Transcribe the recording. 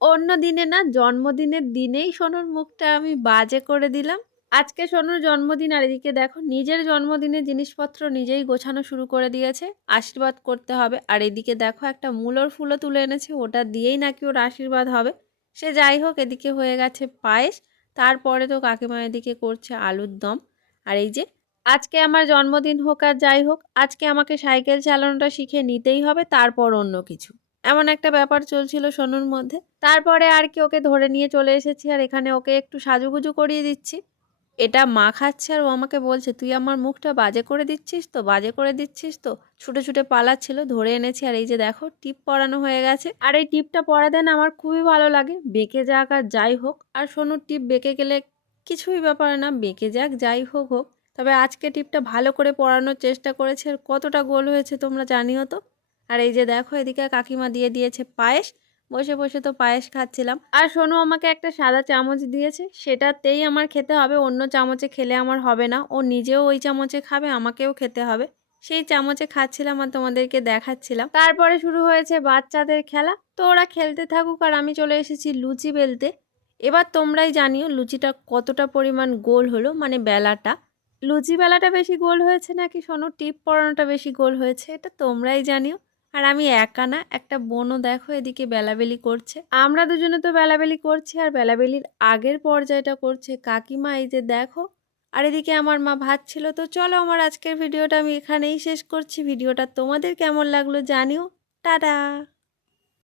অন্য দিনে না জন্মদিনের দিনেই সোনুর মুখটা আমি বাজে করে দিলাম। আজকে সোনুর জন্মদিন আর এদিকে দেখো নিজের জন্মদিনের জিনিসপত্র নিজেই গোছানো শুরু করে দিয়েছে। আশীর্বাদ করতে হবে। আর এদিকে দেখো একটা মূলোর ফুলও তুলে এনেছে, ওটা দিয়েই নাকি ওর আশীর্বাদ হবে। সে যাই হোক, এদিকে হয়ে গেছে পায়েস। তারপরে তো কাকিমা এদিকে করছে আলুর দম। আর এই যে আজকে আমার জন্মদিন হোক আর যাই হোক, আজকে আমাকে সাইকেল চালানোটা শিখে নিতেই হবে, তারপর অন্য কিছু। এমন একটা ব্যাপার চলছিল সোনুর মধ্যে। তারপরে আর কি ওকে ধরে নিয়ে চলে এসেছি আর এখানে ওকে একটু সাজুগুজু করিয়ে দিচ্ছি। এটা মা খাচ্ছে আর ও আমাকে বলছে, তুই আমার মুখটা বাজে করে দিচ্ছিস তো, বাজে করে দিচ্ছিস তো। ছুটে ছুটে পালাচ্ছিল, ধরে এনেছি। আর এই যে দেখো টিপ পরানো হয়ে গেছে। আর এই টিপটা পরাতে না আমার খুবই ভালো লাগে, বেঁকে যাক আর যাই হোক। আর সোনুর টিপ বেঁকে গেলে কিছুই ব্যাপার না, বেঁকে যাক যাই হোক হোক। তবে আজকে টিপটা ভালো করে পরানোর চেষ্টা করেছে, আর কতটা গোল হয়েছে তোমরা জানিও তো। আর এই যে দেখো এদিকে কাকিমা দিয়ে দিয়েছে পায়েস। বসে বসে তো পায়েস খাচ্ছিলাম। আর সোনু আমাকে একটা সাদা চামচ দিয়েছে, সেটাতেই আমার খেতে হবে, অন্য চামচে খেলে আমার হবে না। ও নিজেও ওই চামচে খাবে, আমাকেও খেতে হবে। সেই চামচে খাচ্ছিলাম আর তোমাদেরকে দেখাচ্ছিলাম। তারপরে শুরু হয়েছে বাচ্চাদের খেলা, তো ওরা খেলতে থাকুক আর আমি চলে এসেছি লুচি বেলতে। এবার তোমরাই জানিও লুচিটা কতটা পরিমাণ গোল হলো, মানে বেলাটা। লুচি বেলাটা বেশি গোল হয়েছে নাকি সোনুর টিপ পরানোটা বেশি গোল হয়েছে, এটা তোমরাই জানিও। আর আমি একা না, একটা বোনও দেখো এদিকে বেলাবেলি করছে। আমরা দুজনে তো বেলাবেলি করছি, আর বেলাবেলির আগের পর্যায়টা করছে কাকিমা, এই যে দেখো। আর এদিকে আমার মা ভাজছিল। তো চলো আমার আজকের ভিডিওটা আমি এখানেই শেষ করছি। ভিডিওটা তোমাদের কেমন লাগলো জানিও। টাটা।